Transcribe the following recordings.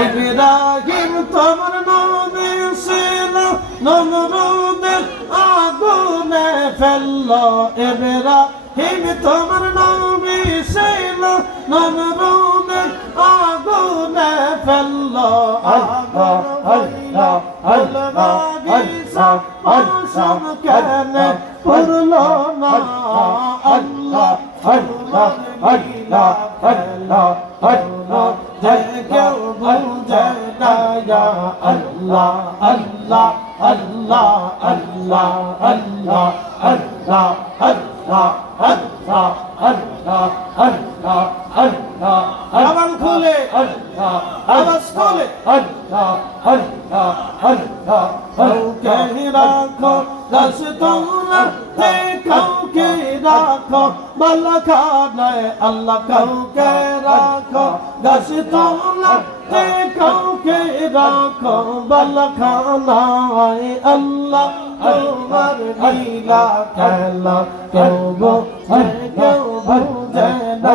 ইব্রাহিম তোমার নবী ছিল নমরুদের আগুনে ফেলল ইব্রাহিম তোমার নবী ছিল নমরুদের আগুনে ফেলল আল্লাহ আল্লাহ আল্লাহ আল্লাহ আল্লাহ কেন পড়ল না আল্লাহ Allah, Allah, Allah, Allah. Jai Jai Jai Ya Allah, Allah, Allah, Allah, Allah, Allah, Allah. আবার খুলে আবার খুলে কাউকে রাখো লাশ তোমরা কাউকে রাখো বল খানায় আল্লাহ কাউকে রাখো। রস তোমাতে কাউকে রাখো বালাখানায় আল্লাহ তোমার লীলা খেলা। কেউ কেউ বুঝে না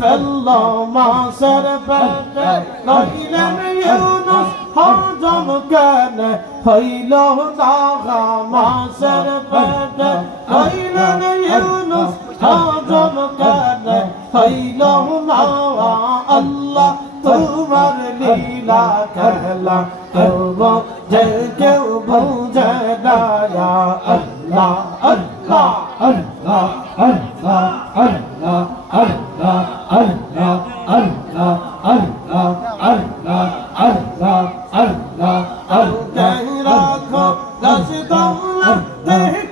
فالله ما صرفت ليل يونس حرجم كان خيله طاغى ما صرفت ليل يونس حرجم كان خيله طاغى الله তোমার লীলা খেলা করব যে কেউ বুঝে দায়া আল্লাহ আল্লাহ আল্লাহ আল্লাহ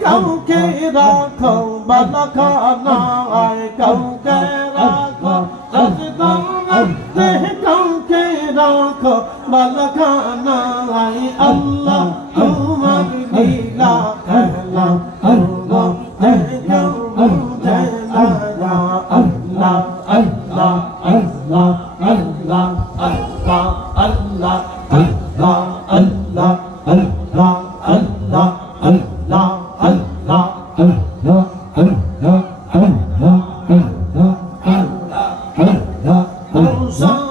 কাউকে রাখো বালা খানা আয় কাউকে রাখো কাউকে রাখো বালা খানা আয় আল্লাহ তোমার লীলা খেলা আল্লাহ Allah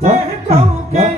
Take out,